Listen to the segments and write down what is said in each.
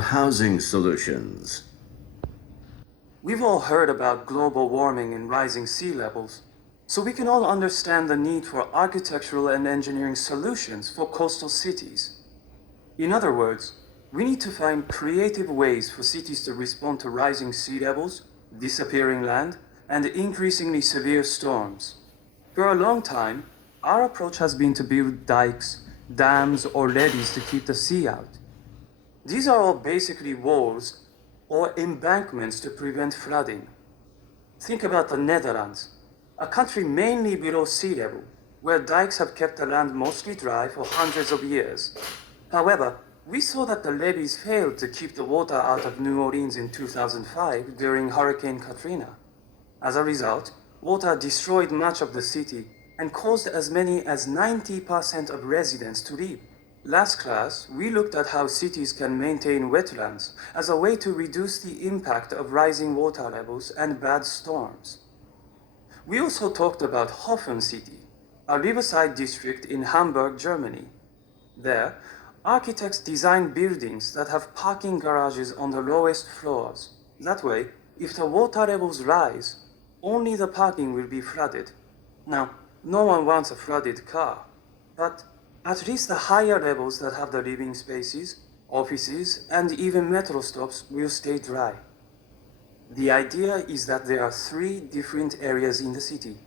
Housing solutions. We've all heard about global warming and rising sea levels, so we can all understand the need for architectural and engineering solutions for coastal cities. In other words, we need to find creative ways for cities to respond to rising sea levels, disappearing land, and increasingly severe storms. For a long time, our approach has been to build dikes, dams, or levees to keep the sea out. These are all basically walls or embankments to prevent flooding. Think about the Netherlands, a country mainly below sea level, where dikes have kept the land mostly dry for hundreds of years. However, we saw that the levees failed to keep the water out of New Orleans in 2005 during Hurricane Katrina. As a result, water destroyed much of the city and caused as many as 90% of residents to leave. Last class, we looked at how cities can maintain wetlands as a way to reduce the impact of rising water levels and bad storms. We also talked about Hofen City, a riverside district in Hamburg, Germany. There, architects design buildings that have parking garages on the lowest floors. That way, if the water levels rise, only the parking will be flooded. Now, no one wants a flooded car, but at least the higher levels that have the living spaces, offices, and even metro stops will stay dry. The idea is that there are three different areas in the city.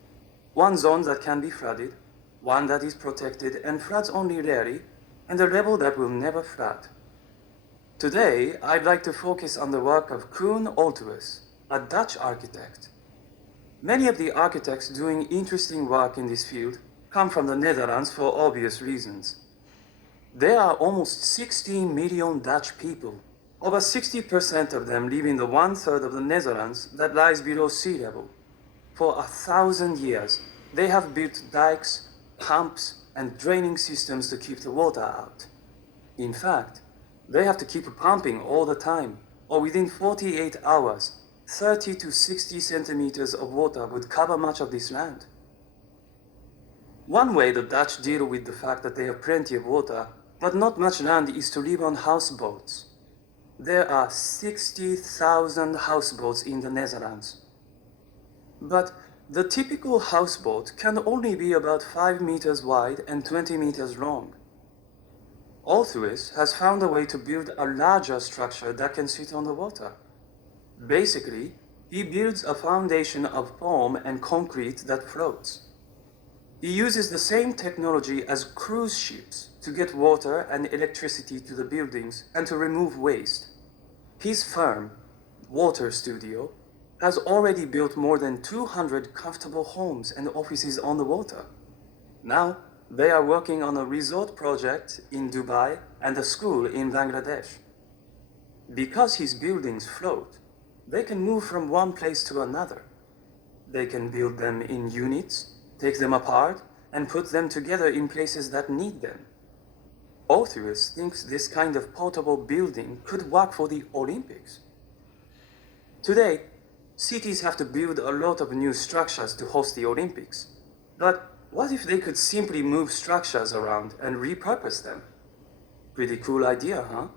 One zone that can be flooded, one that is protected and floods only rarely, and a level that will never flood. Today, I'd like to focus on the work of Koen Olthuis, a Dutch architect. Many of the architects doing interesting work in this field come from the Netherlands for obvious reasons. There are almost 16 million Dutch people. Over 60% of them live in the 1/3 of the Netherlands that lies below sea level. For 1,000 years, they have built dikes, pumps, and draining systems to keep the water out. In fact, they have to keep pumping all the time, or within 48 hours, 30 to 60 centimeters of water would cover much of this land. One way the Dutch deal with the fact that they have plenty of water, but not much land, is to live on houseboats. There are 60,000 houseboats in the Netherlands. But the typical houseboat can only be about 5 meters wide and 20 meters long. Olthuis has found a way to build a larger structure that can sit on the water. Basically, he builds a foundation of foam and concrete that floats. He uses the same technology as cruise ships to get water and electricity to the buildings and to remove waste. His firm, Water Studio, has already built more than 200 comfortable homes and offices on the water. Now, they are working on a resort project in Dubai and a school in Bangladesh. Because his buildings float, they can move from one place to another. They can build them in units, take them apart, and put them together in places that need them. Olthuis thinks this kind of portable building could work for the Olympics. Today, cities have to build a lot of new structures to host the Olympics. But what if they could simply move structures around and repurpose them? Pretty cool idea, huh?